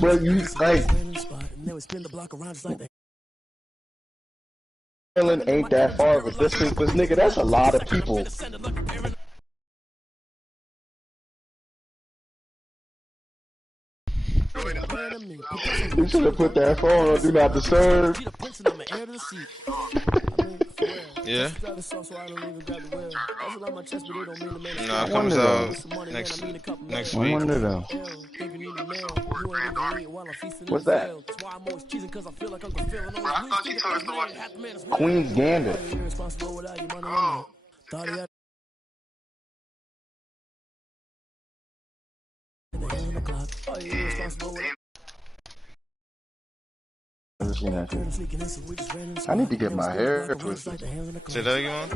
But you like Maryland ain't that far of a distance, but nigga, that's a lot of people. You should have put that phone on Do Not Disturb. Yeah. Nah, it comes wonder out next I week. wonder though. What's that? Queen's Gambit. Never seen that shit. I need to get my hair twisted. Say that again?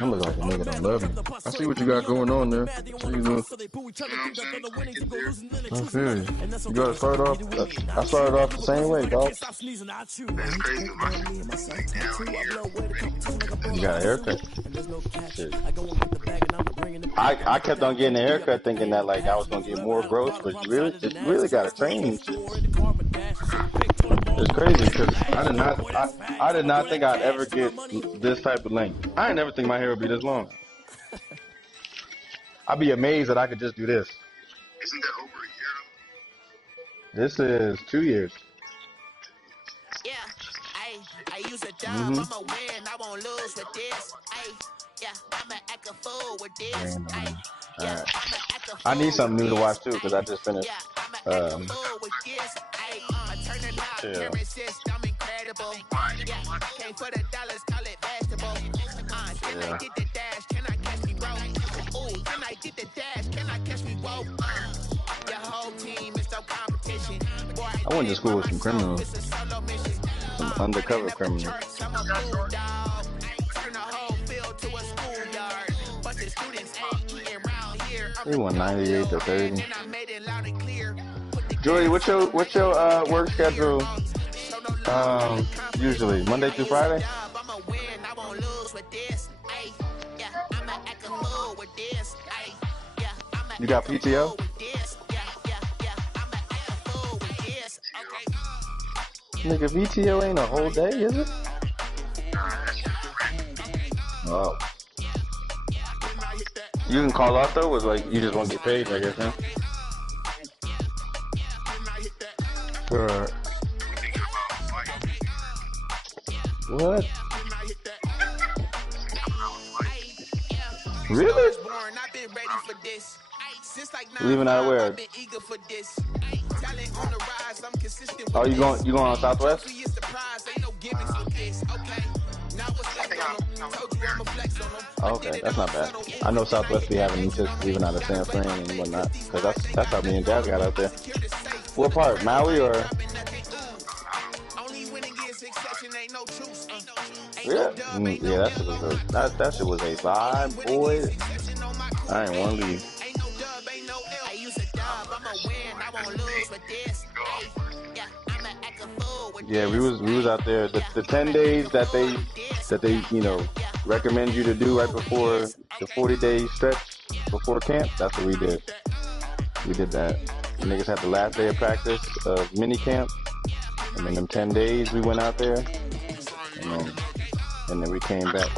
I look like a nigga that love me. I see what you got going on there. I feel you. You gotta start off. I started off the same way, dog. You got a haircut. Shit. I kept on getting a haircut thinking that like I was gonna get more growth, but you really gotta train. It's crazy because I did not think I'd ever get this type of length. I didn't ever think my hair would be this long. I'd be amazed that I could just do this. Isn't that over a year? This is 2 years. Yeah, I use a job, I'ma win, I won't lose with this. Yeah, I'ma act a fool with this. Alright. I need something new to watch too because I just finished. Chill. I went to school with some criminals, some undercover criminals. They won 98 to 30. Joey, what's your work schedule? Usually Monday through Friday. You got PTO? Nigga, PTO ain't a whole day, is it? Oh. You can call off though, was like you just won't get paid, I guess, huh? Alright. What? Really? Leaving out of where? Oh, you going on Southwest? Okay, that's not bad. I know Southwest be having just leaving out of San Fran and whatnot, because that's how me and Dad got out there. What part, Maui or? Yeah, yeah, that shit was a vibe, boy. I ain't want to leave. Yeah, we was out there. The 10 days that they recommend you to do right before the 40-day stretch before camp. That's what we did. We did that. The niggas had the last day of practice of mini camp, and then them 10 days we went out there, and then we came back.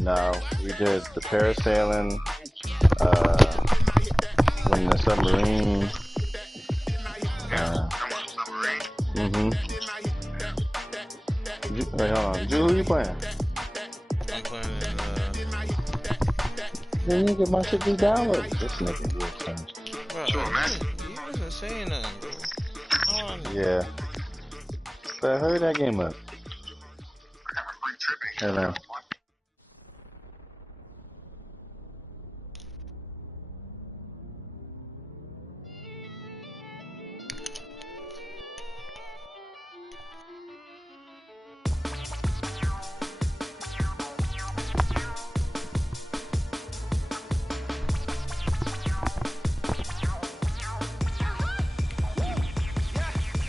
No, we did the parasailing, in the submarine. Wait, hold on. Drew, who you playing? I'm playing Then you get my shit just downloaded. This nigga here, bro, you wasn't saying nothing, bro. Yeah. But hurry that game up. Hey, man.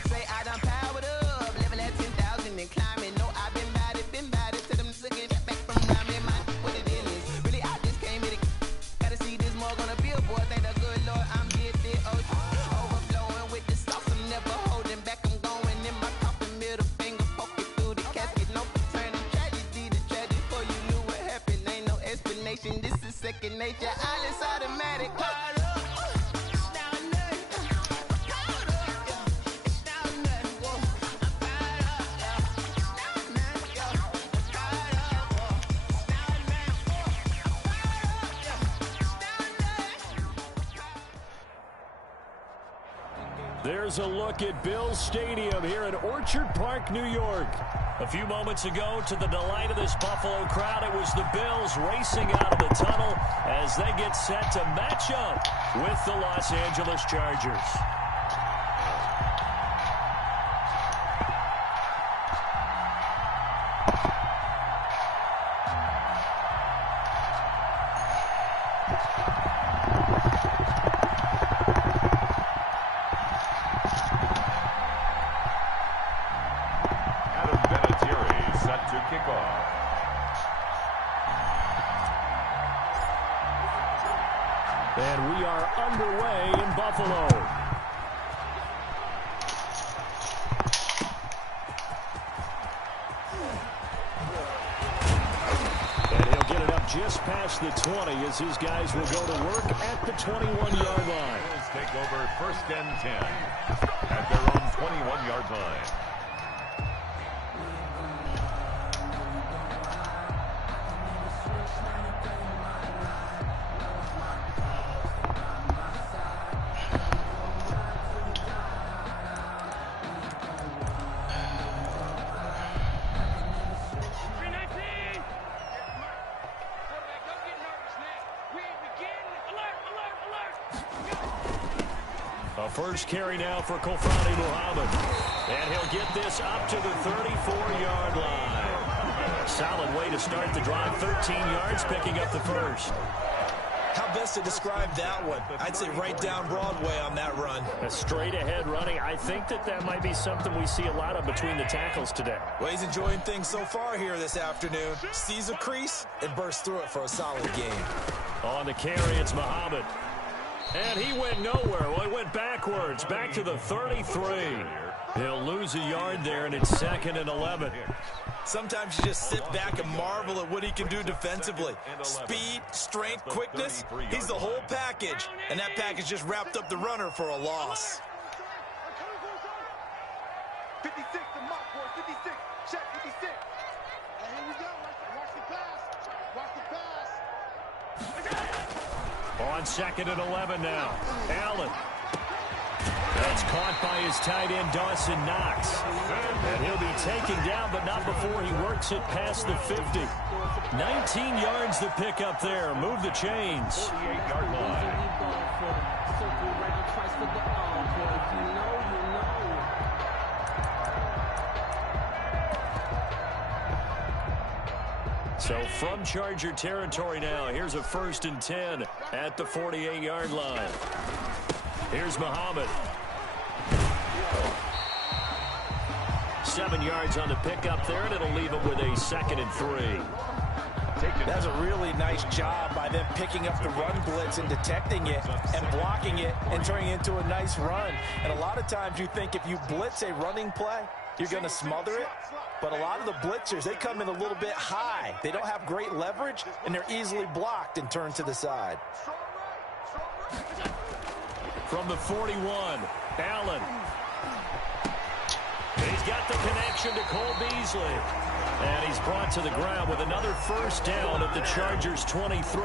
Say I done powered up, level at 10,000 and climbing. No, I've been bad it to them niggas. station. This is second nature. All is automatic. Caught up. Down there. Caught up. Yeah. Down there. Whoa. I'm caught up. Yeah. Down there. Yeah. Caught up. Whoa. Down there. Whoa. Caught up. Yeah. Down there. There's a look at Bills Stadium here in Orchard Park, New York. A few moments ago, to the delight of this Buffalo crowd, it was the Bills racing out of the tunnel as they get set to match up with the Los Angeles Chargers. And we are underway in Buffalo. And he'll get it up just past the 20 as his guys will go to work at the 21-yard line. Bills take over 1st and 10 at their own 21-yard line. First carry now for Kofani Muhammad. And he'll get this up to the 34-yard line. Solid way to start the drive. 13 yards, picking up the first. How best to describe that one? I'd say right down Broadway on that run. A straight-ahead running. I think that might be something we see a lot of between the tackles today. Well, he's enjoying things so far here this afternoon. Sees a crease and bursts through it for a solid game. On the carry, it's Muhammad. And he went nowhere. Well, he went backwards, back to the 33. He'll lose a yard there, and it's 2nd and 11. Sometimes you just sit back and marvel at what he can do defensively. Speed, strength, quickness, he's the whole package. And that package just wrapped up the runner for a loss. 56 to Mark, 56. Check 56. And here we go. Watch the pass. Watch the pass. On 2nd and 11 now. Allen. That's caught by his tight end, Dawson Knox. And he'll be taken down, but not before he works it past the 50. 19 yards to pick up there. Move the chains. 48-yard line. So from Charger territory now, here's a 1st and 10 at the 48-yard line. Here's Muhammad. 7 yards on the pickup there, and it'll leave him with a 2nd and 3. That's a really nice job by them picking up the run blitz and detecting it and blocking it and turning it into a nice run. And a lot of times you think if you blitz a running play, you're going to smother it. But a lot of the blitzers, they come in a little bit high. They don't have great leverage, and they're easily blocked and turned to the side. From the 41, Allen. He's got the connection to Cole Beasley. And he's brought to the ground with another 1st down at the Chargers' 23.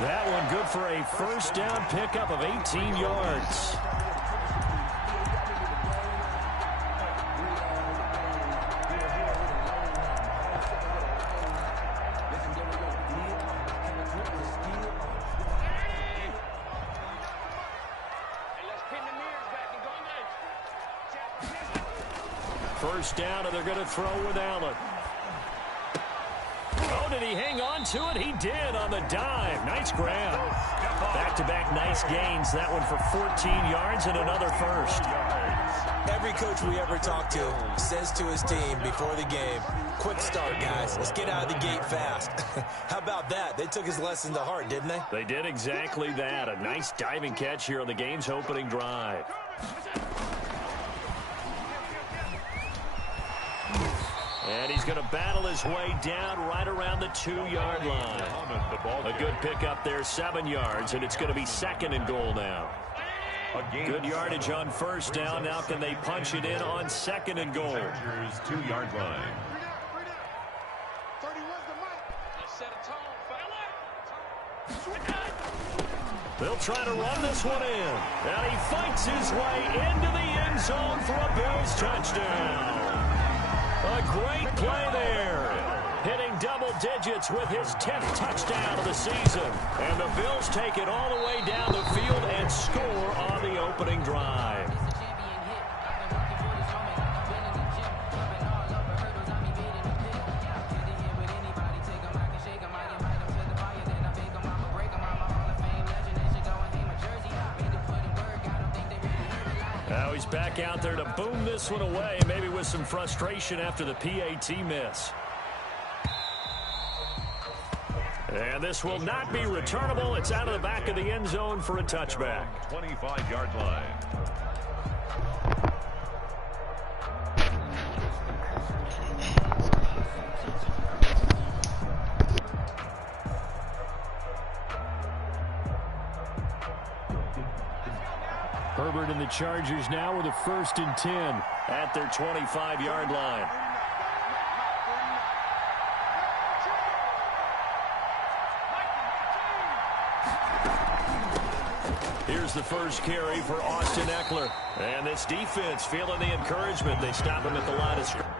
That one good for a 1st down pickup of 18 yards. First down, and they're going to throw with Allen. Oh, did he hang on to it? He did on the dive. Nice grab. Back-to-back nice gains. That one for 14 yards and another 1st. Every coach we ever talk to says to his team before the game, quick start, guys. Let's get out of the gate fast. How about that? They took his lesson to heart, didn't they? They did exactly that. A nice diving catch here on the game's opening drive. And he's going to battle his way down right around the 2-yard line. A good pickup there, 7 yards, and it's going to be 2nd and goal now. Good yardage on 1st down. Now can they punch it in on 2nd and goal? 2-yard line. They'll try to run this one in. And he fights his way into the end zone for a Bills touchdown. A great play there. Hitting double digits with his 10th touchdown of the season. And the Bills take it all the way down the field and score on the opening drive. Now he's back out there to boom this one away, maybe with some frustration after the PAT miss. And this will not be returnable. It's out of the back of the end zone for a touchback. 25-yard line. Herbert and the Chargers now with a 1st and 10 at their 25-yard line. Here's the first carry for Austin Eckler. And this defense feeling the encouragement. They stop him at the line of scrimmage.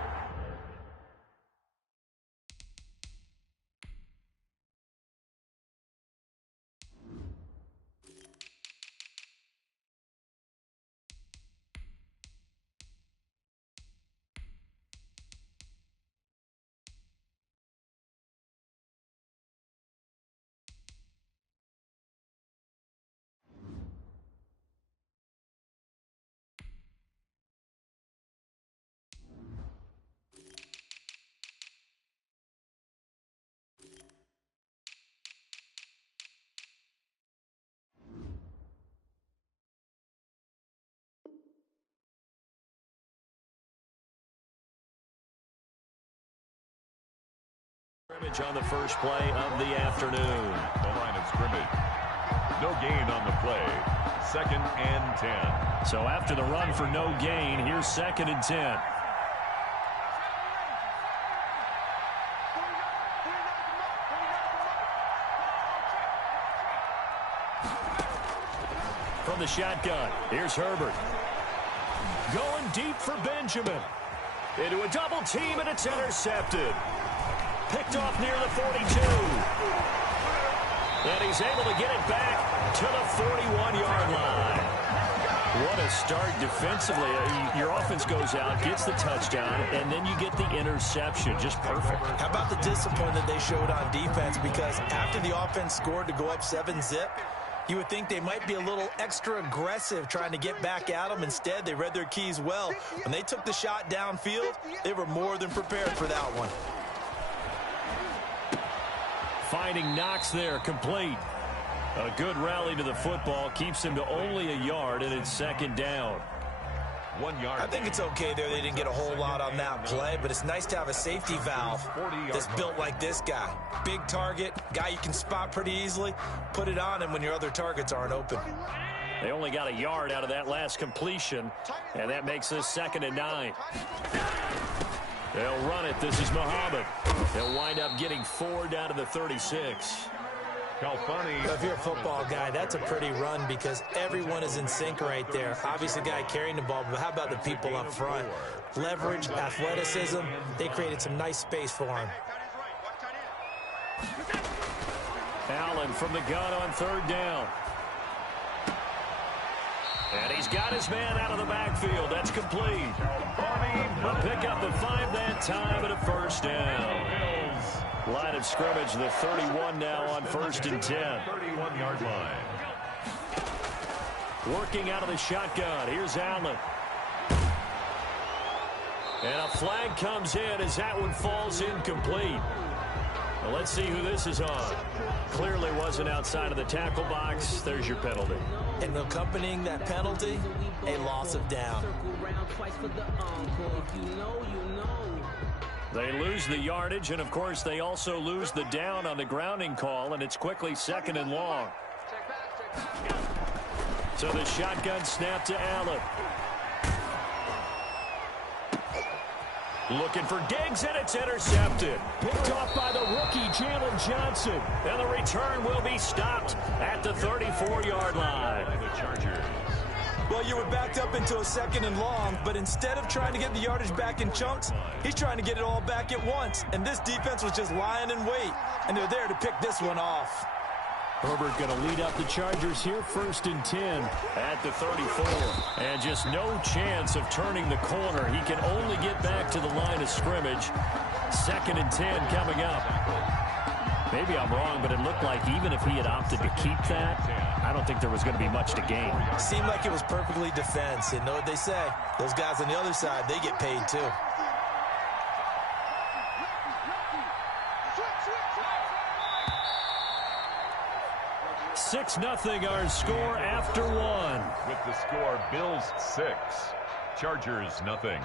On the first play of the afternoon. The line of scrimmage. No gain on the play. 2nd and 10. So after the run for no gain, here's 2nd and 10. From the shotgun, here's Herbert. Going deep for Benjamin. Into a double team, and it's intercepted. Picked off near the 42. And he's able to get it back to the 41-yard line. What a start defensively. Your offense goes out, gets the touchdown, and then you get the interception. Just perfect. How about the discipline that they showed on defense? Because after the offense scored to go up 7-zip, you would think they might be a little extra aggressive trying to get back at them. Instead, they read their keys well. When they took the shot downfield, they were more than prepared for that one. Finding Knox there, complete. A good rally to the football keeps him to only a yard, and it's 2nd down. 1 yard. I think it's okay there. They didn't get a whole lot on that play, but it's nice to have a safety valve that's built like this guy. Big target, guy you can spot pretty easily. Put it on him when your other targets aren't open. They only got a yard out of that last completion, and that makes this 2nd and 9. They'll run it. This is Muhammad. They'll wind up getting 4 down to the 36. If you're a football guy, that's a pretty run because everyone is in sync right there. Obviously, the guy carrying the ball, but how about the people up front? Leverage, athleticism, they created some nice space for him. Allen from the gun on 3rd down. And he's got his man out of the backfield. That's complete. A pickup of 5 that time and a 1st down. Line of scrimmage, the 31 now on 1st and 10. 31-yard line. Working out of the shotgun. Here's Allen. And a flag comes in as that one falls incomplete. Well, let's see who this is on. Clearly wasn't outside of the tackle box. There's your penalty. And accompanying that penalty, a loss of down. They lose the yardage, and, of course, they also lose the down on the grounding call, and it's quickly 2nd and long. So the shotgun snap to Allen. Looking for Diggs, and it's intercepted. Picked off by the rookie, Jalen Johnson. And the return will be stopped at the 34-yard line. The Chargers. Well, you were backed up into a 2nd and long, but instead of trying to get the yardage back in chunks, he's trying to get it all back at once. And this defense was just lying in wait, and they're there to pick this one off. Herbert going to lead up the Chargers here, 1st and 10 at the 34. And just no chance of turning the corner. He can only get back to the line of scrimmage. 2nd and 10 coming up. Maybe I'm wrong, but it looked like even if he had opted to keep that, I don't think there was going to be much to gain. Seemed like it was perfectly defense. And know what they say? Those guys on the other side, they get paid too. Six nothing our score after one. With the score, Bills 6, Chargers nothing.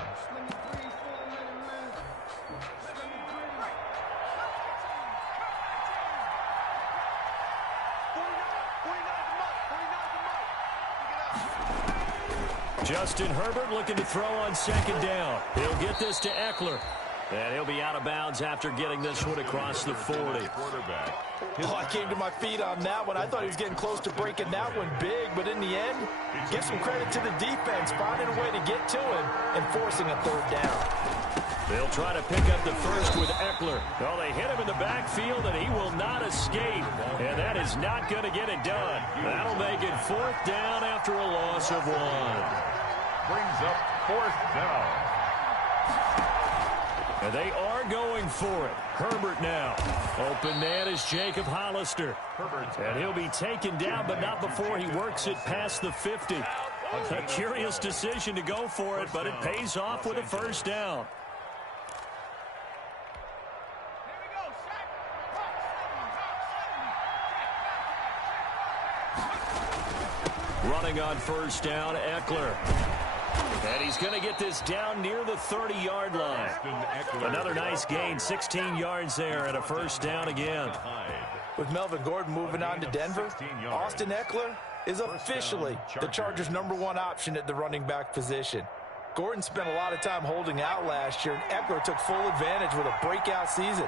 Justin Herbert looking to throw on 2nd down. He'll get this to Eckler. And he'll be out of bounds after getting this one across the 40. Oh, I came to my feet on that one. I thought he was getting close to breaking that one big, but in the end, give some credit to the defense, finding a way to get to him and forcing a 3rd down. They'll try to pick up the first with Eckler. Well, they hit him in the backfield, and he will not escape. And that is not going to get it done. That'll make it 4th down after a loss of 1. Brings up 4th down. And they are going for it. Herbert now. Open man is Jacob Hollister. And he'll be taken down, but not before he works it past the 50. A curious decision to go for it, but it pays off with a 1st down. Running on 1st down, Eckler. And he's going to get this down near the 30-yard line. Another nice gain, 16 yards there, and a 1st down again. With Melvin Gordon moving on to Denver, Austin Eckler is officially the Chargers' #1 option at the running back position. Gordon spent a lot of time holding out last year, and Eckler took full advantage with a breakout season.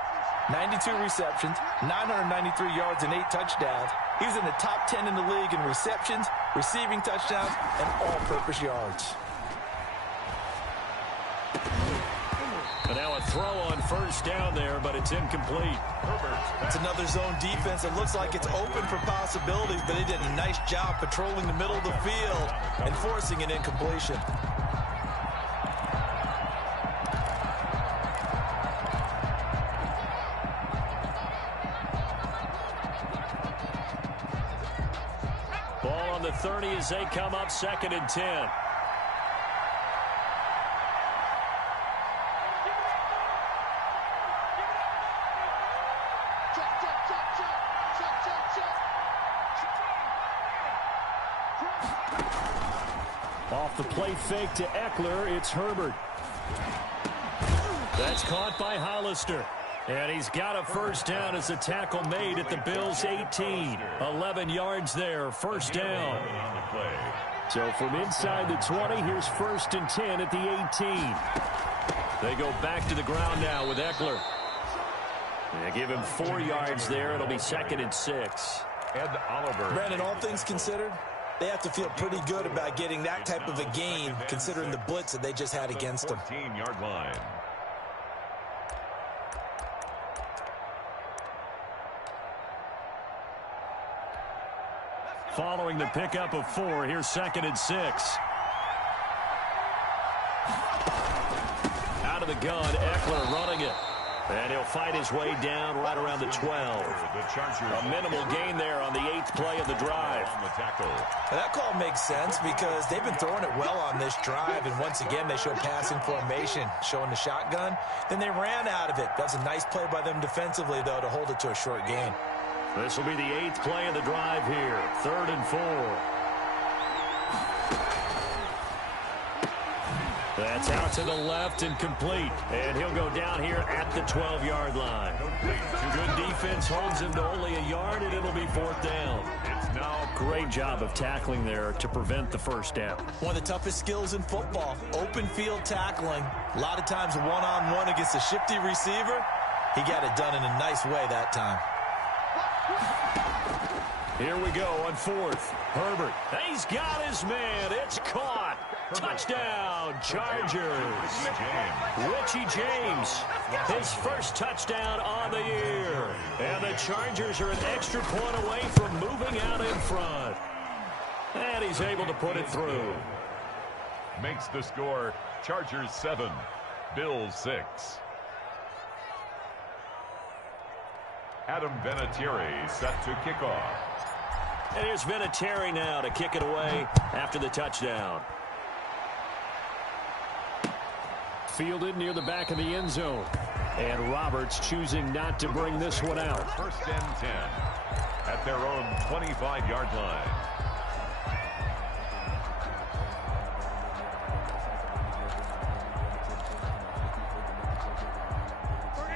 92 receptions, 993 yards, and 8 touchdowns. He was in the top 10 in the league in receptions, receiving touchdowns, and all-purpose yards. And now a throw on 1st down there, but it's incomplete. It's another zone defense. It looks like it's open for possibilities, but they did a nice job patrolling the middle of the field and forcing an incompletion. Ball on the 30 as they come up 2nd and 10. Off the play fake to Eckler, it's Herbert. That's caught by Hollister. And he's got a 1st down as a tackle made at the Bills' 18. 11 yards there, 1st down. So from inside the 20, here's 1st and 10 at the 18. They go back to the ground now with Eckler. They give him 4 yards there. It'll be 2nd and 6. Ed Oliver. Brandon, all things considered, they have to feel pretty good about getting that type of a gain, considering the blitz that they just had against them. 14-yard line. Following the pickup of 4, here's 2nd and 6. Out of the gun, Eckler running it. And he'll fight his way down right around the 12. A minimal gain there on the 8th play of the drive. Now that call makes sense because they've been throwing it well on this drive, and once again they show passing formation, showing the shotgun. Then they ran out of it. That's a nice play by them defensively, though, to hold it to a short gain. This will be the 8th play of the drive here. 3rd and 4. That's out to the left and complete. And he'll go down here at the 12-yard line. Good defense holds him to only a yard, and it'll be 4th down. It's now a great job of tackling there to prevent the first down. One of the toughest skills in football, open field tackling. A lot of times one-on-one against a shifty receiver. He got it done in a nice way that time. Here we go on 4th. Herbert. He's got his man. It's caught. Touchdown, Chargers. Richie James, his first touchdown on the year. And the Chargers are an extra point away from moving out in front. And he's able to put it through. Makes the score Chargers 7, Bills 6. Adam Vinatieri set to kick off. And here's Vinatieri now to kick it away after the touchdown. Fielded near the back of the end zone. And Roberts choosing not to bring this one out. 1st and 10 at their own 25-yard line.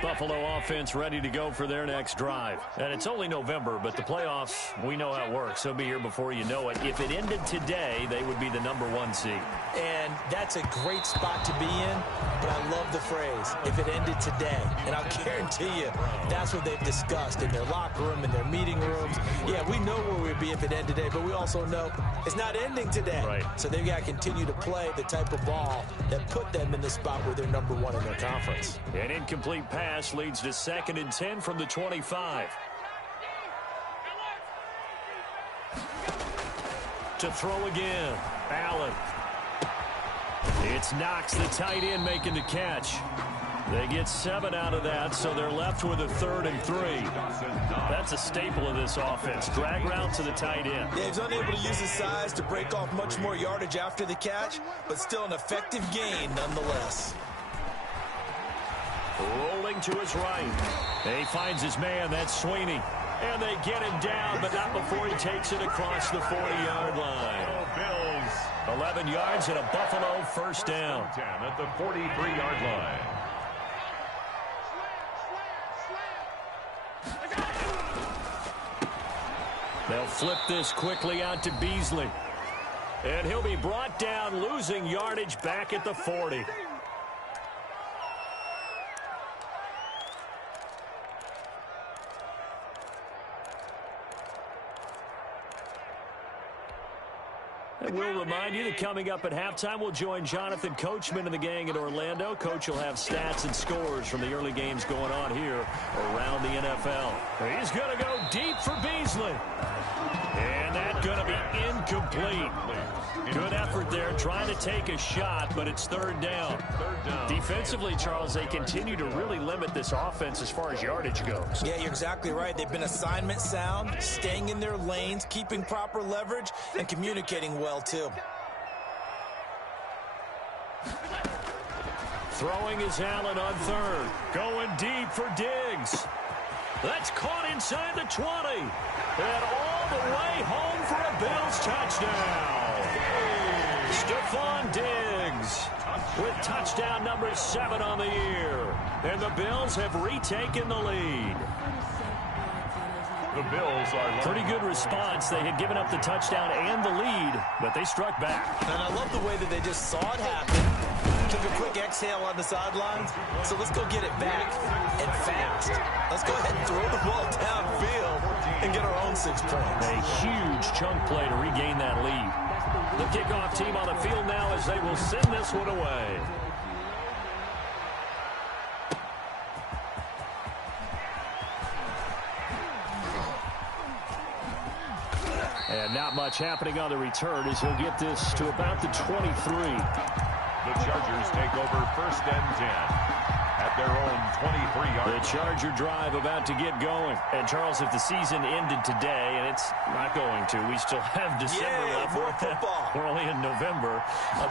Buffalo offense ready to go for their next drive. And it's only November, but the playoffs, we know how it works. They'll be here before you know it. If it ended today, they would be the #1 seed. And that's a great spot to be in, but I love the phrase, if it ended today. And I'll guarantee you, that's what they've discussed in their locker room, in their meeting rooms. Yeah, we know where we'd be if it ended today, but we also know it's not ending today. Right. So they've got to continue to play the type of ball that put them in the spot where they're #1 in their conference. An incomplete pass leads to 2nd and 10 from the 25. To throw again, Allen. It's Knox, the tight end, making the catch. They get 7 out of that, so they're left with a 3rd and 3. That's a staple of this offense. Drag route to the tight end. Yeah, he's unable to use his size to break off much more yardage after the catch, but still an effective gain nonetheless. Rolling to his right. He finds his man, that's Sweeney. And they get him down, but not before he takes it across the 40-yard line. Bills 11 yards and a Buffalo 1st down. 10 at the 43-yard line. They'll flip this quickly out to Beasley. And he'll be brought down, losing yardage back at the 40. And we'll remind you that coming up at halftime, we'll join Jonathan Coachman and the gang in Orlando. Coach will have stats and scores from the early games going on here around the NFL. He's going to go deep for Beasley. And that's going to be incomplete. Good effort there, trying to take a shot, but it's 3rd down. Defensively, Charles, they continue to really limit this offense as far as yardage goes. Yeah, you're exactly right. They've been assignment sound, staying in their lanes, keeping proper leverage, and communicating well, too. Throwing is Allen on 3rd. Going deep for Diggs. That's caught inside the 20. And all the way home for a Bills touchdown. Stephon Diggs with touchdown number 7 on the year. And the Bills have retaken the lead. The Bills are pretty good response. They had given up the touchdown and the lead, but they struck back. And I love the way that they just saw it happen. Took a quick exhale on the sidelines. So let's go get it back and fast. Let's go ahead and throw the ball downfield and get our own 6 points. A huge chunk play to regain that lead. The kickoff team on the field now as they will send this one away. And not much happening on the return as he'll get this to about the 23. The Chargers take over 1st and 10 at their own 23-yard line. The Charger drive about to get going. And, Charles, if the season ended today, and it's not going to, we still have December left. More football. We're only in November.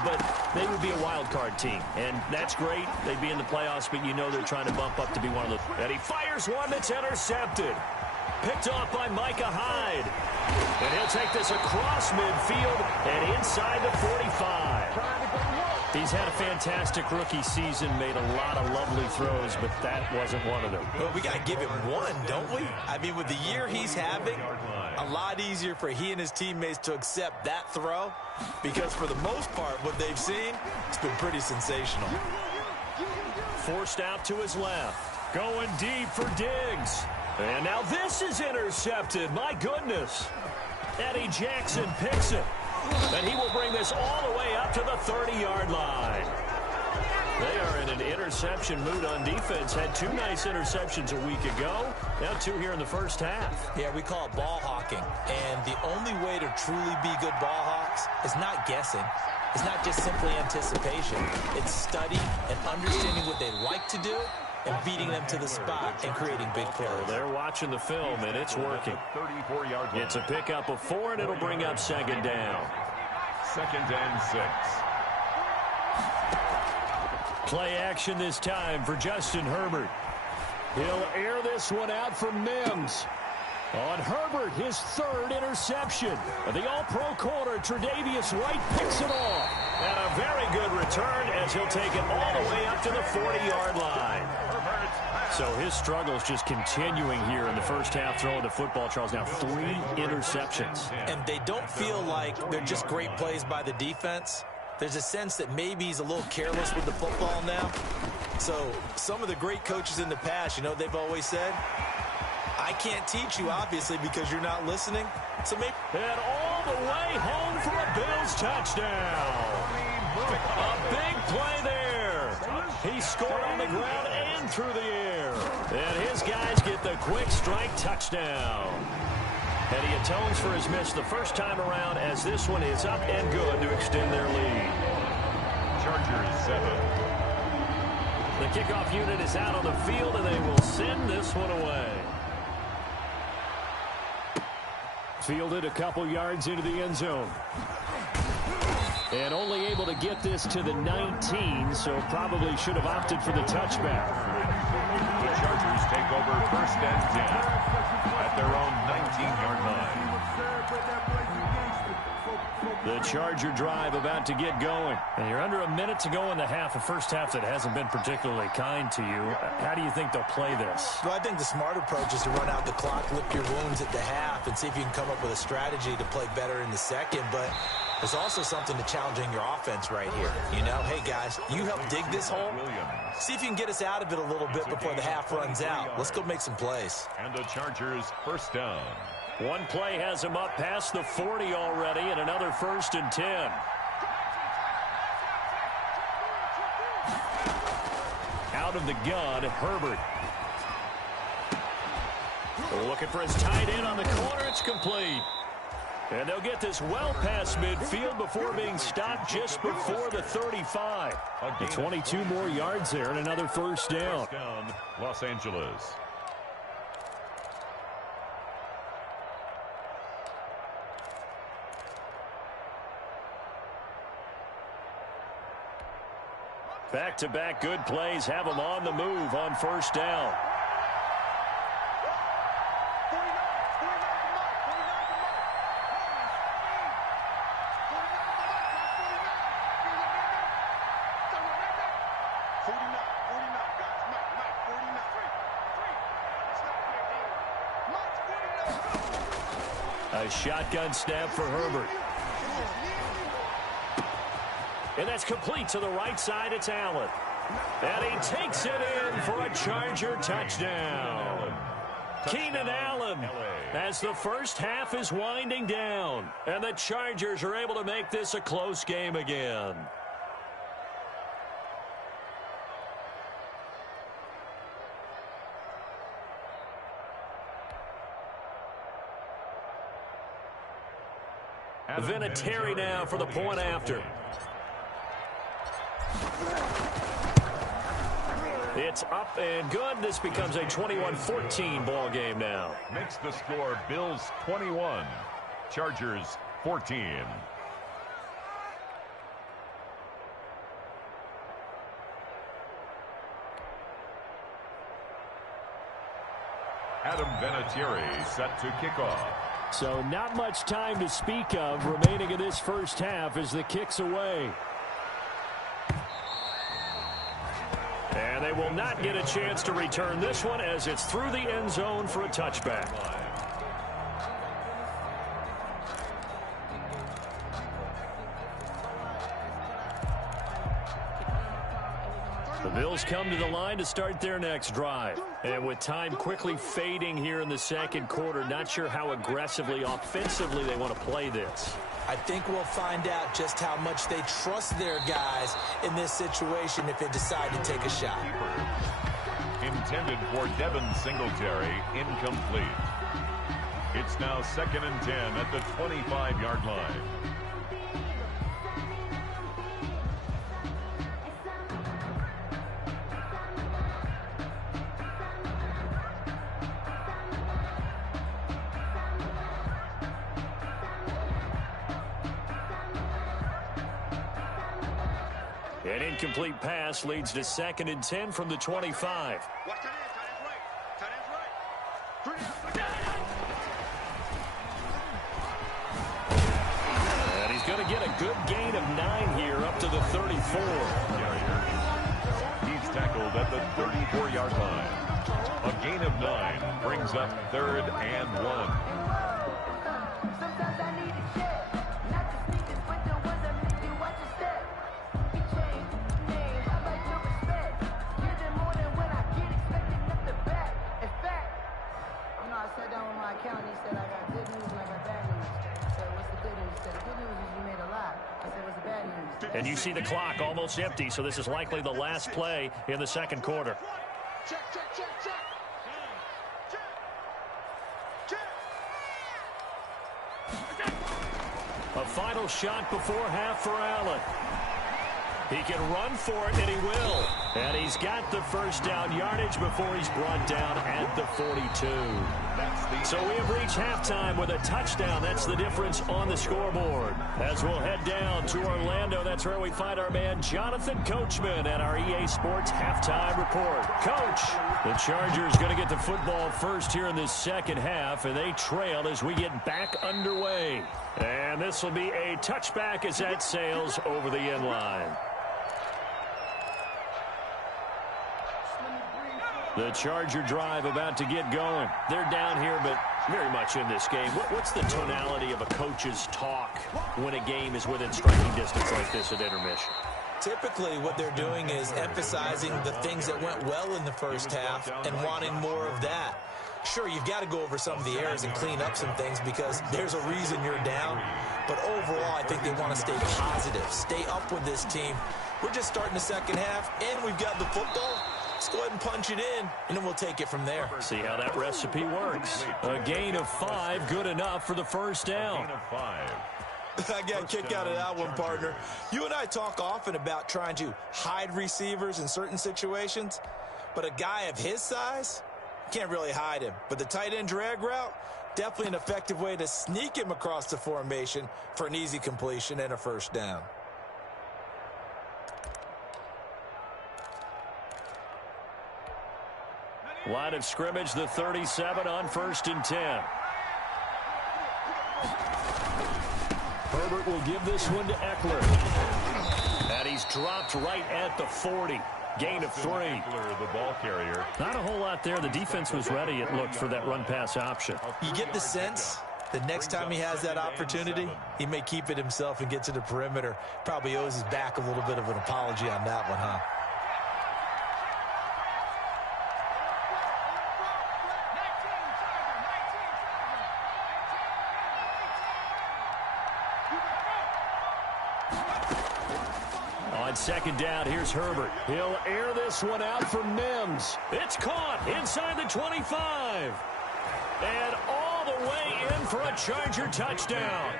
But they would be a wild card team. And that's great. They'd be in the playoffs, but you know they're trying to bump up to be one of the... And he fires one that's intercepted. Picked off by Micah Hyde. And he'll take this across midfield and inside the 45. He's had a fantastic rookie season, made a lot of lovely throws, but that wasn't one of them. Well, we got to give him one, don't we? I mean, with the year he's having, a lot easier for he and his teammates to accept that throw because for the most part, what they've seen, it's been pretty sensational. Forced out to his left. Going deep for Diggs. And now this is intercepted. My goodness. Eddie Jackson picks it. And he will bring this all the way up to the 30-yard line. They are in an interception mood on defense. Had 2 nice interceptions a week ago. Now 2 here in the first half. Yeah, we call it ball hawking. And the only way to truly be good ball hawks is not guessing. It's not just simply anticipation. It's study and understanding what they like to do and beating them to the spot and creating big plays. They're watching the film, and it's working. 34-yard line. It's a pickup of 4, and it'll bring up 2nd down. 2nd and 6. Play action this time for Justin Herbert. He'll air this one out for Mims. On Herbert, his 3rd interception. The All-Pro corner, Tre'Davious White, picks it off. And a very good return as he'll take it all the way up to the 40-yard line. So his struggles just continuing here in the first half, throwing the football, Charles. Now 3 interceptions. And they don't feel like they're just great plays by the defense. There's a sense that maybe he's a little careless with the football now. So some of the great coaches in the past, you know, they've always said, I can't teach you, obviously, because you're not listening. So maybe... And all the way home for a Bills touchdown. A big play there. He scored on the ground and through the air. And his guys get the quick strike touchdown. And he atones for his miss the first time around as this one is up and good to extend their lead. Chargers 7. The kickoff unit is out on the field, and they will send this one away. Fielded a couple yards into the end zone. And only able to get this to the 19, so probably should have opted for the touchback. The Chargers take over 1st and 10 at their own 19-yard line. The Charger drive about to get going. And you're under a minute to go in the half. A first half that hasn't been particularly kind to you. How do you think they'll play this? Well, I think the smart approach is to run out the clock, lick your wounds at the half, and see if you can come up with a strategy to play better in the second. But there's also something to challenging your offense right here. You know, hey, guys, you help dig this hole. See if you can get us out of it a little bit before the half runs out. Let's go make some plays. And the Chargers 1st down. One play has him up past the 40 already, and another 1st and 10. Out of the gun, Herbert. Looking for his tight end on the corner. It's complete. And they'll get this well past midfield before being stopped just before the 35. 22 more yards there and another 1st down. Los Angeles. Back-to-back good plays have them on the move on 1st down. A shotgun snap for Herbert. And that's complete to the right side. It's Allen. And he takes it in for a Charger touchdown. Keenan Allen as the first half is winding down. And the Chargers are able to make this a close game again. Vinatieri now for the point after. It's up and good. This becomes a 21-14 ball game now. Makes the score Bills 21, Chargers 14. Adam Vinatieri set to kick off. So not much time to speak of remaining in this first half as the kick's away. And they will not get a chance to return this one as it's through the end zone for a touchback. The Bills come to the line to start their next drive. And with time quickly fading here in the second quarter, not sure how aggressively, offensively they want to play this. I think we'll find out just how much they trust their guys in this situation if they decide to take a shot. Intended for Devin Singletary, incomplete. It's now 2nd and 10 at the 25-yard line. An incomplete pass leads to 2nd and 10 from the 25. Watch that end, tight end's right. And he's going to get a good gain of 9 here up to the 34. He's tackled at the 34-yard line. A gain of 9 brings up 3rd and 1. Sometimes I need a check, not the sneakers, but the ones that make you watch your step. He changed names, I like your respect. Give them more than when I get expected up the back. In fact, you know, I sat down with my accountant, he said I got good news and I got bad news. I said, what's the good news? He said, the good news is you made a lot. I said, what's the bad news? And you see the clock almost empty, so this is likely the last play in the second quarter. Check, check, check, check. A final shot before half for Allen. He can run for it, and he will. And he's got the first down yardage before he's brought down at the 42. So we have reached halftime with a touchdown. That's the difference on the scoreboard. As we'll head down to Orlando, that's where we find our man Jonathan Coachman at our EA Sports Halftime Report. Coach, the Chargers going to get the football first here in this second half, and they trail as we get back underway. And this will be a touchback as that sails over the end line. The Charger drive about to get going. They're down here, but very much in this game. What's the tonality of a coach's talk when a game is within striking distance like this at intermission? Typically, what they're doing is emphasizing the things that went well in the first half and wanting more of that. Sure, you've got to go over some of the errors and clean up some things because there's a reason you're down. But overall, I think they want to stay positive, stay up with this team. We're just starting the second half, and we've got the football. Let's go ahead and punch it in, and then we'll take it from there. See how that recipe works. A gain of 5, good enough for the first down. Gain of 5. I got a kick out of that one, partner. You and I talk often about trying to hide receivers in certain situations, but a guy of his size, can't really hide him. But the tight end drag route, definitely an effective way to sneak him across the formation for an easy completion and a first down. Line of scrimmage, the 37 on 1st and 10. Herbert will give this one to Eckler. And he's dropped right at the 40. Gain of 3. Eckler, the ball carrier. Not a whole lot there. The defense was ready, it looked, for that run-pass option. You get the sense the next time he has that opportunity, he may keep it himself and get to the perimeter. Probably owes his back a little bit of an apology on that one, huh? On second down, here's Herbert. He'll air this one out for Mims. It's caught inside the 25. And all the way in for a Charger touchdown.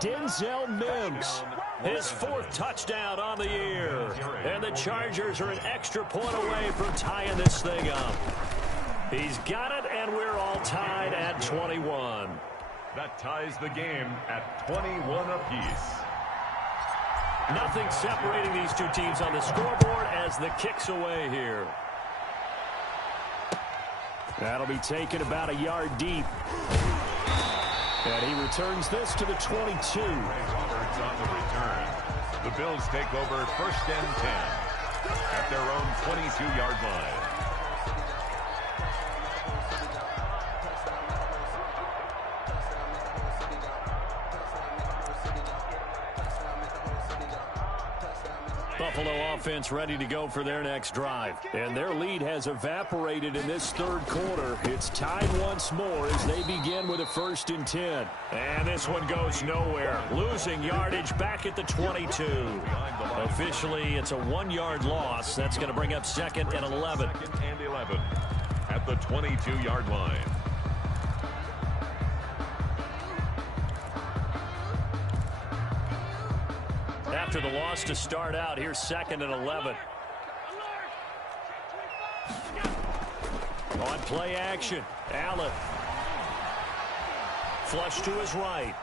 Denzel Mims, his 4th touchdown on the year. And the Chargers are an extra point away from tying this thing up. He's got it, and we're all tied at 21. That ties the game at 21 apiece. Nothing separating these two teams on the scoreboard as the kick's away here. That'll be taken about a yard deep. And he returns this to the 22. Ray Roberts on the return. The Bills take over 1st and 10. at their own 22-yard line. Buffalo offense ready to go for their next drive. And their lead has evaporated in this third quarter. It's tied once more as they begin with a 1st and 10. And this one goes nowhere. Losing yardage back at the 22. Officially, it's a 1-yard loss. That's going to bring up 2nd and 11. 2nd and 11 at the 22-yard line. After the loss to start out, here's 2nd and 11. On play action, Allen. Flush to his right.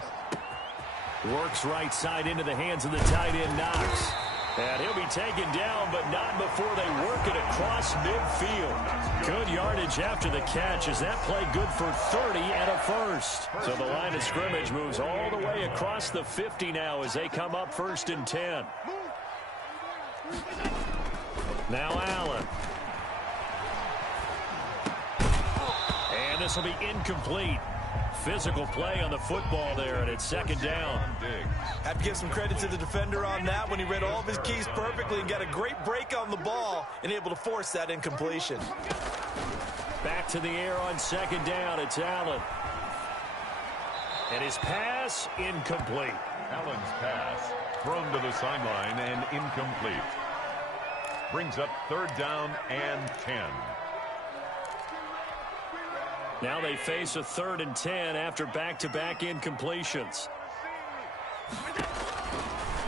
Works right side into the hands of the tight end, Knox. And he'll be taken down, but not before they work it across midfield. Good yardage after the catch. Is that play good for 30 and a 1st? So the line of scrimmage moves all the way across the 50 now as they come up 1st and 10. Now Allen. And this will be incomplete. Physical play on the football there, and it's 2nd down. Have to give some credit to the defender on that when he read all of his keys perfectly and got a great break on the ball and able to force that incompletion. Back to the air on 2nd down. It's Allen. And his pass, incomplete. Allen's pass thrown to the sideline and incomplete. Brings up 3rd down and 10. Now they face a 3rd and 10 after back-to-back incompletions.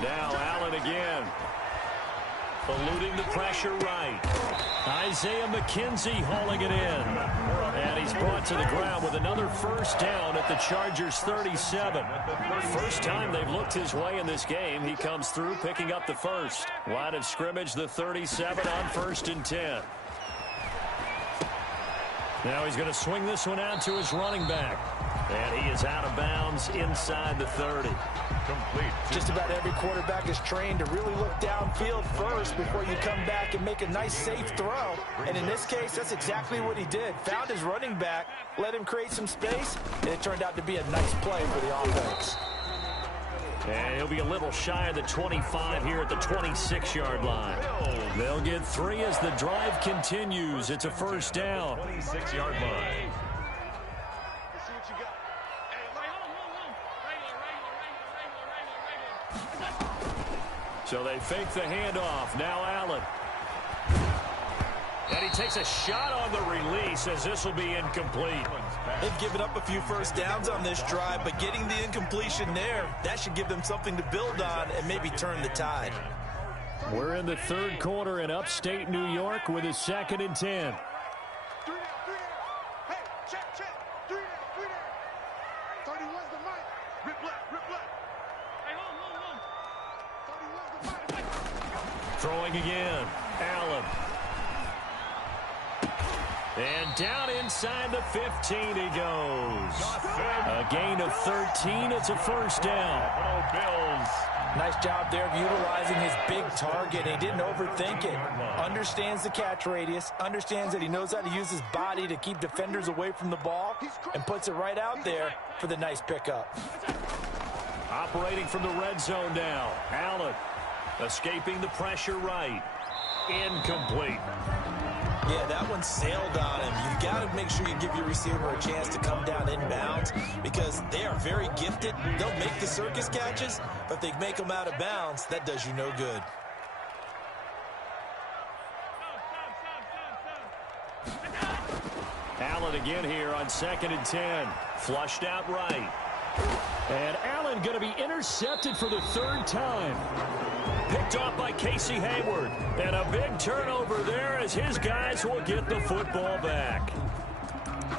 Now Allen again. Eluding the pressure right. Isaiah McKenzie hauling it in. And he's brought to the ground with another 1st down at the Chargers' 37. First time they've looked his way in this game. He comes through picking up the 1st. Line of scrimmage, the 37 on 1st and 10. Now he's going to swing this one out to his running back. And he is out of bounds inside the 30. Complete. Just about every quarterback is trained to really look downfield first before you come back and make a nice, safe throw. And in this case, that's exactly what he did. Found his running back, let him create some space, and it turned out to be a nice play for the offense. And he'll be a little shy of the 25 here at the 26-yard line. They'll get 3 as the drive continues. It's a 1st down. 26-yard line. So they fake the handoff. Now Allen. And he takes a shot on the release as this will be incomplete. They've given up a few 1st downs on this drive, but getting the incompletion there, that should give them something to build on and maybe turn the tide. We're in the 3rd quarter in upstate New York with a 2nd and 10. 3 down. Hey, check. 3 down. 31's the mic. Rip left. Hey, hold. 31's the mic. Throwing again. Allen. And down inside the 15 he goes. A gain of 13. It's a 1st down. Bills. Nice job there of utilizing his big target. He didn't overthink it. Understands the catch radius. Understands that he knows how to use his body to keep defenders away from the ball. And puts it right out there for the nice pickup. Operating from the red zone now. Allen escaping the pressure right. Incomplete. Yeah, that one sailed on him. You've got to make sure you give your receiver a chance to come down inbounds because they are very gifted. They'll make the circus catches, but if they make them out of bounds, that does you no good. Allen again here on 2nd and 10. Flushed out right. And Allen going to be intercepted for the 3rd time. Picked off by Casey Hayward. And a big turnover there as his guys will get the football back.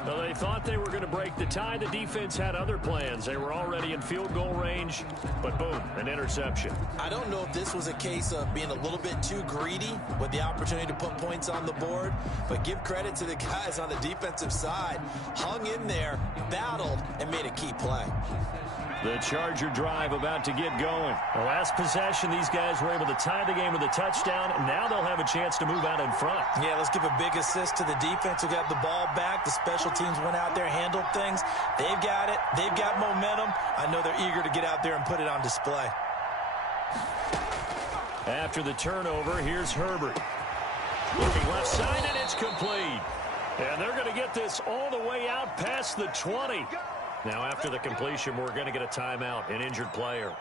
Well, they thought they were going to break the tie. The defense had other plans. They were already in field goal range, but boom, an interception. I don't know if this was a case of being a little bit too greedy with the opportunity to put points on the board, but give credit to the guys on the defensive side. Hung in there, battled, and made a key play. The Charger drive about to get going. The last possession, these guys were able to tie the game with a touchdown. Now they'll have a chance to move out in front. Yeah, let's give a big assist to the defense who got the ball back. The special teams went out there, handled things. They've got it. They've got momentum. I know they're eager to get out there and put it on display. After the turnover, here's Herbert. Looking left side, and it's complete. And they're going to get this all the way out past the 20. Now, after the completion, we're going to get a timeout, an injured player.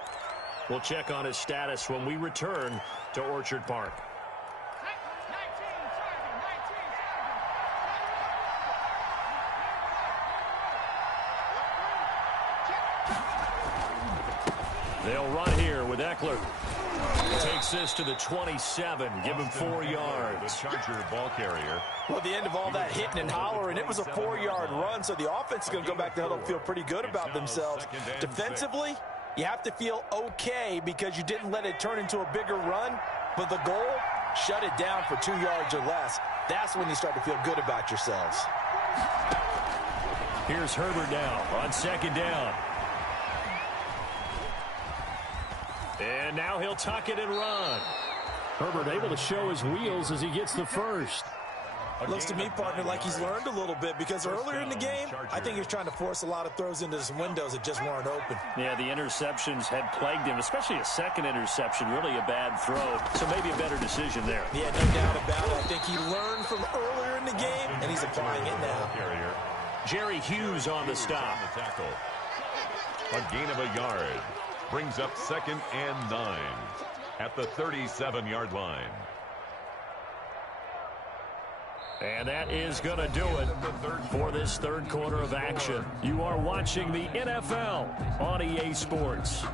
We'll check on his status when we return to Orchard Park. They'll run here with Eckler. Takes this to the 27. Give him 4 yards. The Charger ball carrier. Well, the end of all that hitting and hollering, it was a 4-yard run, so the offense is going to go back to huddle and feel pretty good about themselves. Defensively, you have to feel okay because you didn't let it turn into a bigger run, but the goal, shut it down for 2 yards or less. That's when you start to feel good about yourselves. Here's Herbert now on second down. And now he'll tuck it and run. Herbert able to show his wheels as he gets the first. Looks to me, partner, like he's learned a little bit because earlier in the game, I think he was trying to force a lot of throws into some windows that just weren't open. Yeah, the interceptions had plagued him, especially a second interception, really a bad throw. So maybe a better decision there. Yeah, no doubt about it. I think he learned from earlier in the game, and he's applying it now. Jerry Hughes on the stop. A gain of a yard. Brings up 2nd and 9 at the 37-yard line. And that is going to do it for this third quarter of action. You are watching the NFL on EA Sports.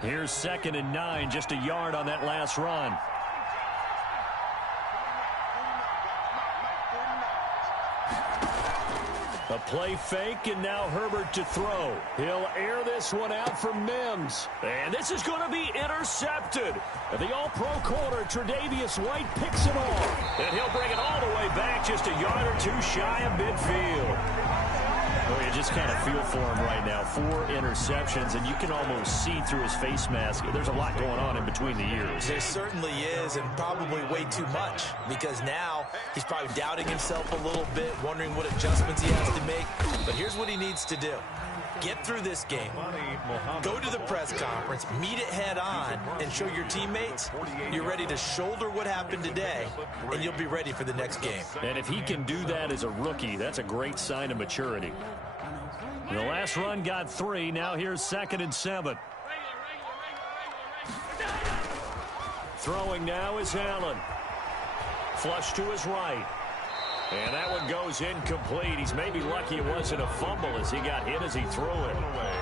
Here's 2nd and 9, just a yard on that last run. A play fake, and now Herbert to throw. He'll air this one out for Mims. And this is going to be intercepted. The all-pro corner, Tre'Davious White, picks it off. And he'll bring it all the way back, just a yard or 2 shy of midfield. Oh, you just kind of feel for him right now. 4 interceptions, and you can almost see through his face mask. There's a lot going on in between the ears. There certainly is, and probably way too much, because now he's probably doubting himself a little bit, wondering what adjustments he has to make. But here's what he needs to do. Get through this game, go to the press conference, meet it head on, and show your teammates you're ready to shoulder what happened today, and you'll be ready for the next game. And if he can do that as a rookie, that's a great sign of maturity. The last run got 3. Now here's 2nd and 7. Throwing now is Allen. Flush to his right. And that one goes incomplete. He's maybe lucky it wasn't a fumble as he got hit as he threw it.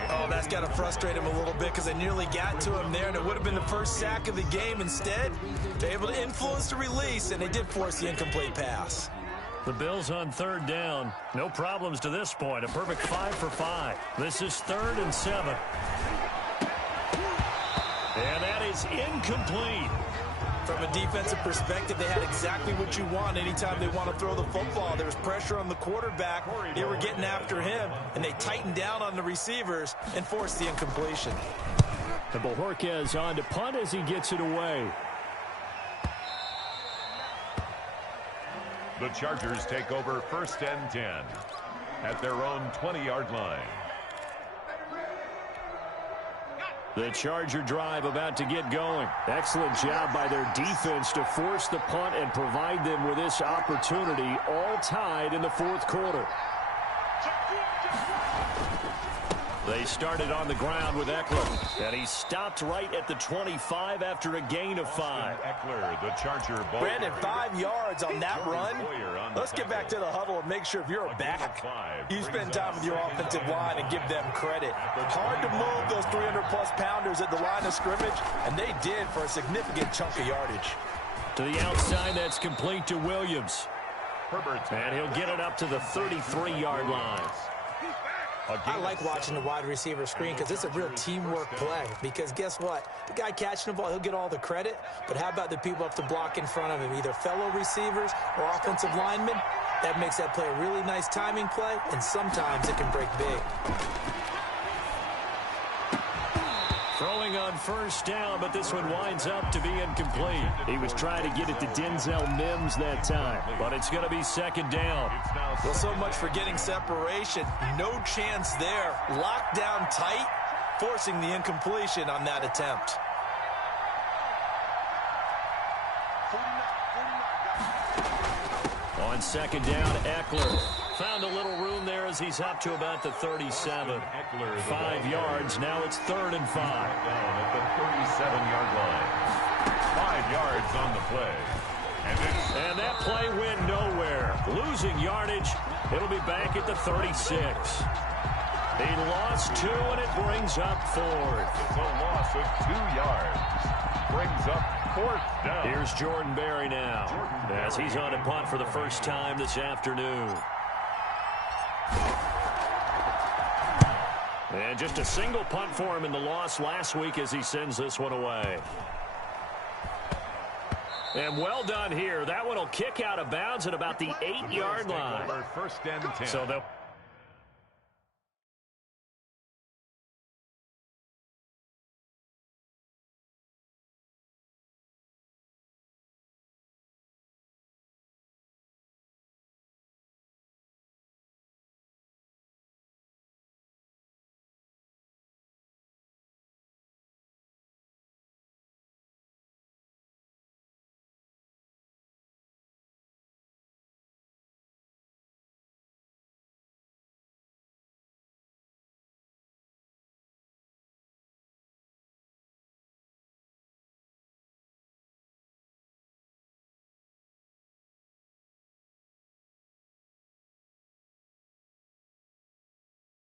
Oh, that's got to frustrate him a little bit because they nearly got to him there, and it would have been the first sack of the game. Instead, they're able to influence the release, and they did force the incomplete pass. The Bills on 3rd down. No problems to this point. A perfect 5 for 5. This is 3rd and 7. And that is incomplete. From a defensive perspective, they had exactly what you want anytime they want to throw the football. There was pressure on the quarterback. They were getting after him, and they tightened down on the receivers and forced the incompletion. And Bojorquez on to punt as he gets it away. The Chargers take over 1st and 10 at their own 20-yard line. The Charger drive about to get going. Excellent job by their defense to force the punt and provide them with this opportunity, all tied in the 4th quarter. They started on the ground with Eckler, and he stopped right at the 25 after a gain of 5. Eckler, the Charger ball. Brandon, 5 yards on that run. Let's get back to the huddle and make sure if you're a back, you spend time with your offensive line and give them credit. Hard to move those 300-plus pounders at the line of scrimmage, and they did for a significant chunk of yardage. To the outside, that's complete to Williams. And he'll get it up to the 33-yard line. I like watching the wide receiver screen because it's a real teamwork play. Because guess what? The guy catching the ball, he'll get all the credit. But how about the people up to block in front of him, either fellow receivers or offensive linemen? That makes that play a really nice timing play, and sometimes it can break big. Throwing on first down, but this one winds up to be incomplete. He was trying to get it to Denzel Mims that time, but it's going to be second down. Well, so much for getting separation. No chance there. Locked down tight, forcing the incompletion on that attempt. On second down, Eckler found a little room there as he's up to about the 37. 5 yards. Now it's 3rd and 5. Down at the 37-yard line. 5 yards on the play. And that play went nowhere. Losing yardage. It'll be back at the 36. He lost 2, and it brings up 4th. It's a loss of 2 yards. Brings up 4th down. Here's Jordan Berry now as he's on a punt for the first time this afternoon. And just a single punt for him in the loss last week as he sends this one away. And well done here. That one will kick out of bounds at about the 8-yard line. First and 10. So they'll...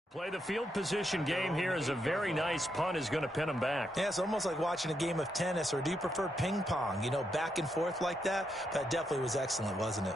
Play the field position game here as a very nice punt is going to pin him back. Yeah, it's almost like watching a game of tennis, or do you prefer ping pong? You know, back and forth like that? That definitely was excellent, wasn't it?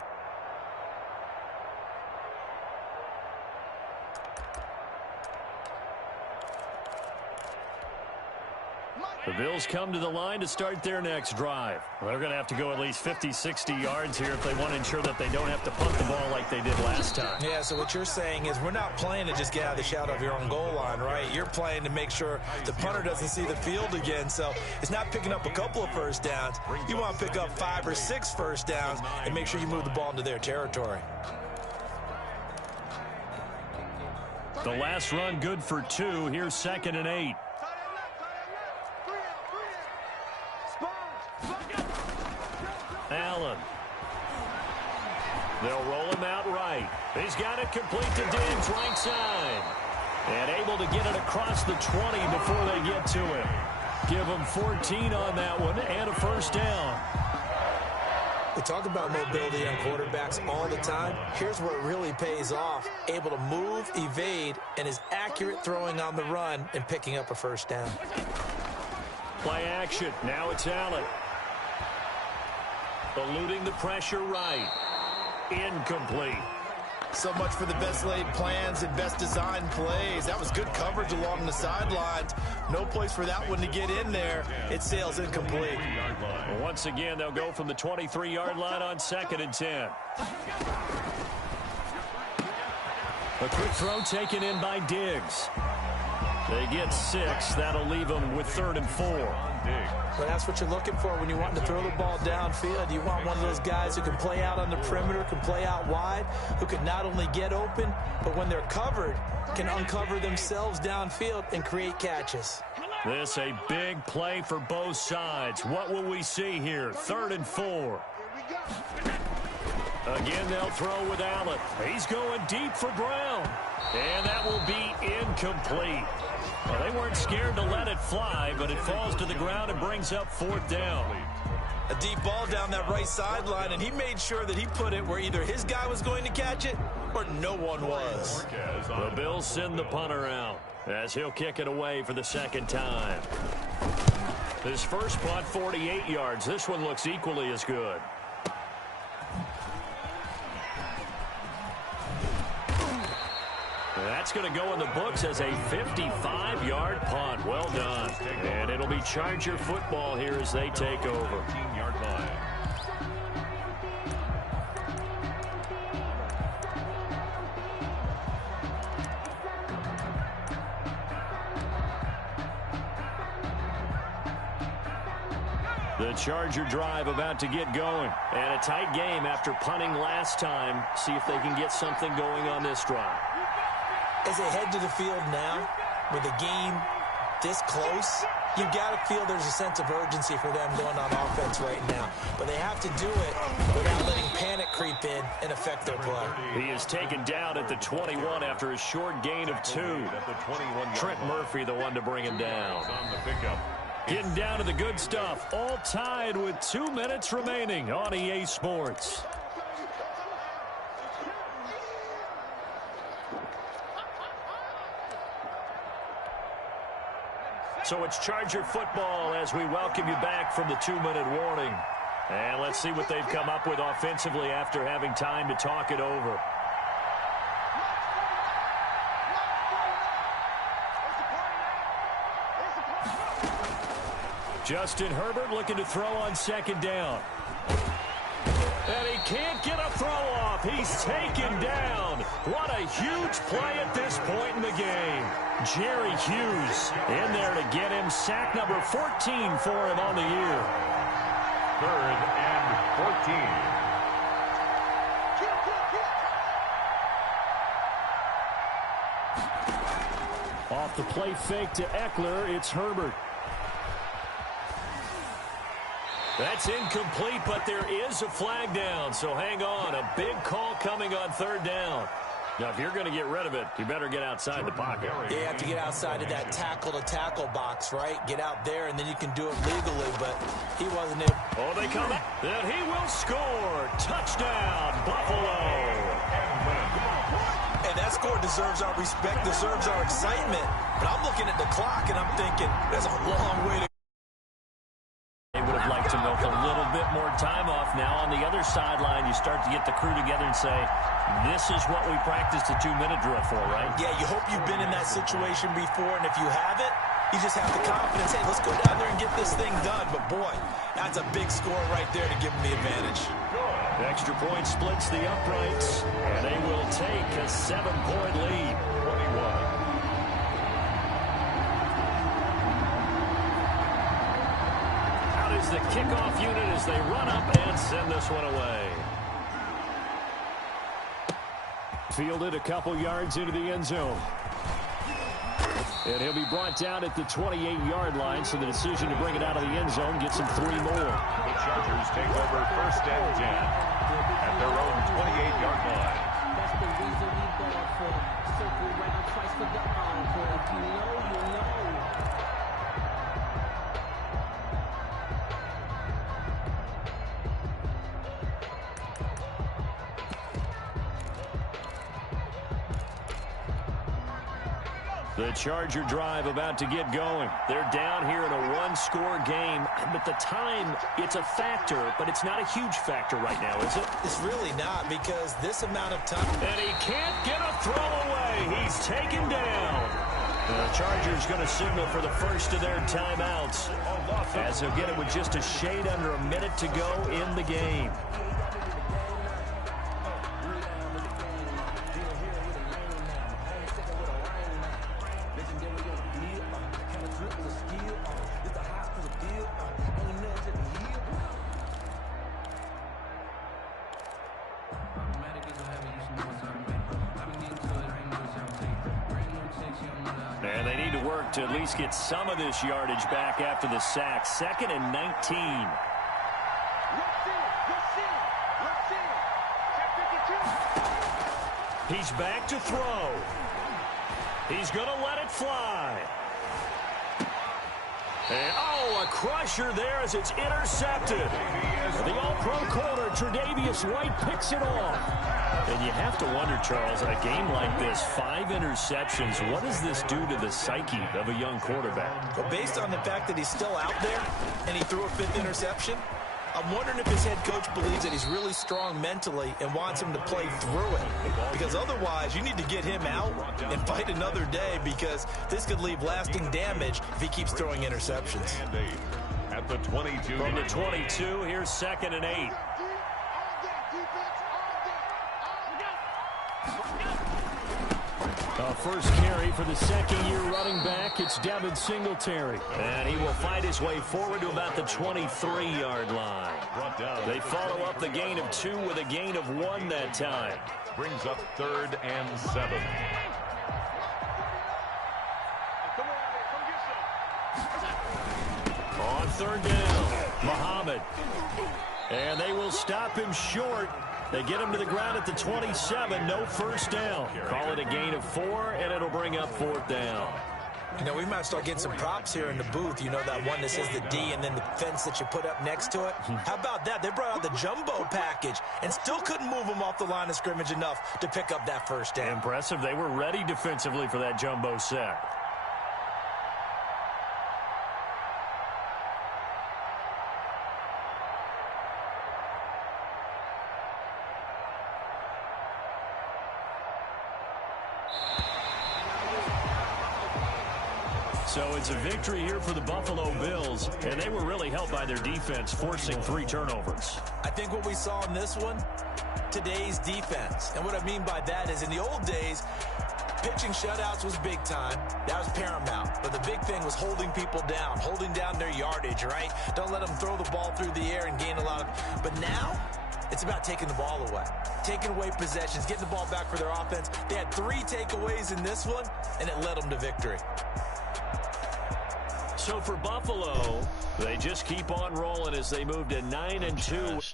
The Bills come to the line to start their next drive. Well, they're going to have to go at least 50, 60 yards here if they want to ensure that they don't have to punt the ball like they did last time. Yeah, so what you're saying is we're not playing to just get out of the shadow of your own goal line, right? You're playing to make sure the punter doesn't see the field again. So it's not picking up a couple of first downs. You want to pick up 5 or 6 first downs and make sure you move the ball into their territory. The last run good for 2. Here's 2nd and 8. Allen. They'll roll him out right. He's got it complete to Diggs, right side. And able to get it across the 20 before they get to it. Give him 14 on that one and a first down. We talk about mobility on quarterbacks all the time. Here's where it really pays off. Able to move, evade, and is accurate throwing on the run and picking up a first down. Play action. Now it's Allen. Eluding the pressure right. Incomplete. So much for the best laid plans and best designed plays. That was good coverage along the sidelines. No place for that one to get in there. It sails incomplete. Well, once again, they'll go from the 23-yard line on 2nd and 10. A quick throw taken in by Diggs. They get 6. That'll leave them with 3rd and 4. But that's what you're looking for when you want to throw the ball downfield. You want one of those guys who can play out on the perimeter, can play out wide, who can not only get open, but when they're covered, can uncover themselves downfield and create catches. This a big play for both sides. What will we see here? 3rd and 4. Again, they'll throw with Allen. He's going deep for Brown. And that will be incomplete. Well, they weren't scared to let it fly, but it falls to the ground and brings up 4th down. A deep ball down that right sideline, and he made sure that he put it where either his guy was going to catch it or no one was. The Bills send the punter out as he'll kick it away for the 2nd time. His first punt, 48 yards. This one looks equally as good. That's going to go in the books as a 55-yard punt. Well done. And it'll be Charger football here as they take over. 15-yard line. The Charger drive about to get going. And a tight game after punting last time. See if they can get something going on this drive. As they head to the field now, with the game this close, you've got to feel there's a sense of urgency for them going on offense right now. But they have to do it without letting panic creep in and affect their play. He is taken down at the 21 after a short gain of 2. Trent Murphy, the one to bring him down. On the pickup. Getting down to the good stuff. All tied with 2 minutes remaining on EA Sports. So it's Charger football as we welcome you back from the 2-minute warning. And let's see what they've come up with offensively after having time to talk it over. Justin Herbert looking to throw on second down. And he can't get a throw off. He's taken down. What a huge play at this point in the game. Jerry Hughes in there to get him sack number 14 for him on the year. 3rd and 14. Off the play fake to Eckler, it's Herbert. That's incomplete, but there is a flag down, so hang on. A big call coming on 3rd down. Now, if you're going to get rid of it, you better get outside the pocket. You have to get outside of that tackle-to-tackle box, right? Get out there, and then you can do it legally, but he wasn't able. Oh, they come back. Then he will score. Touchdown, Buffalo. And that score deserves our respect, deserves our excitement. But I'm looking at the clock, and I'm thinking, there's a long way to go. They would have liked to milk a little bit more time off. Now on the other sideline, you start to get the crew together and say, this is what we practiced a 2-minute drill for, right? Yeah, you hope you've been in that situation before, and if you haven't, you just have the confidence, hey, let's go down there and get this thing done. But, boy, that's a big score right there to give them the advantage. The extra point splits the uprights, and they will take a 7-point lead. 21. Is the kickoff unit as they run up and send this one away. Fielded a couple yards into the end zone. And he'll be brought down at the 28-yard line, so the decision to bring it out of the end zone gets him 3 more. The Chargers take over 1st and 10 at their own 28-yard line. That's the reason we ball for. Circle round twice for the encore. If you know, you know. The Charger drive about to get going. They're down here in a 1-score game. But the time, it's a factor, but it's not a huge factor right now, is it? It's really not, because this amount of time. And he can't get a throw away. He's taken down. The Chargers going to signal for the first of their timeouts, as he'll get it with just a shade under a minute to go in the game. And they need to work to at least get some of this yardage back after the sack. 2nd and 19. He's back to throw. He's going to let it fly. And, oh, a crusher there as it's intercepted. The all-pro corner, Tre'Davious White, picks it off. And you have to wonder, Charles, in a game like this, 5 interceptions, what does this do to the psyche of a young quarterback? Well, based on the fact that he's still out there and he threw a 5th interception, I'm wondering if his head coach believes that he's really strong mentally and wants him to play through it. Because otherwise, you need to get him out and fight another day, because this could leave lasting damage if he keeps throwing interceptions. At the 22. From the 22, here's 2nd and 8. First carry for the second-year running back. It's Devin Singletary. And he will fight his way forward to about the 23-yard line. They follow up the gain of 2 with a gain of 1 that time. Brings up 3rd and 7. On 3rd down, Muhammad. And they will stop him short. They get him to the ground at the 27. No first down. Call it a gain of 4, and it'll bring up 4th down. You know, we might start getting some props here in the booth. You know, that one that says the D and then the fence that you put up next to it? How about that? They brought out the jumbo package and still couldn't move them off the line of scrimmage enough to pick up that first down. Impressive. They were ready defensively for that jumbo set. So it's a victory here for the Buffalo Bills, and they were really helped by their defense, forcing 3 turnovers. I think what we saw in this one, today's defense. And what I mean by that is, in the old days, pitching shutouts was big time. That was paramount. But the big thing was holding people down, holding down their yardage, right? Don't let them throw the ball through the air and gain a lot of... But now, it's about taking the ball away, taking away possessions, getting the ball back for their offense. They had 3 takeaways in this one, and it led them to victory. So for Buffalo, they just keep on rolling as they move to 9-2.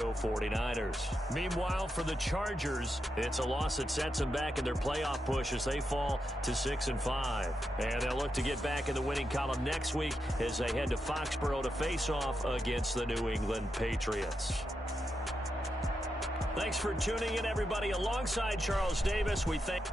49ers. Meanwhile, for the Chargers, it's a loss that sets them back in their playoff push as they fall to 6-5. And they'll look to get back in the winning column next week as they head to Foxborough to face off against the New England Patriots. Thanks for tuning in, everybody. Alongside Charles Davis, we thank...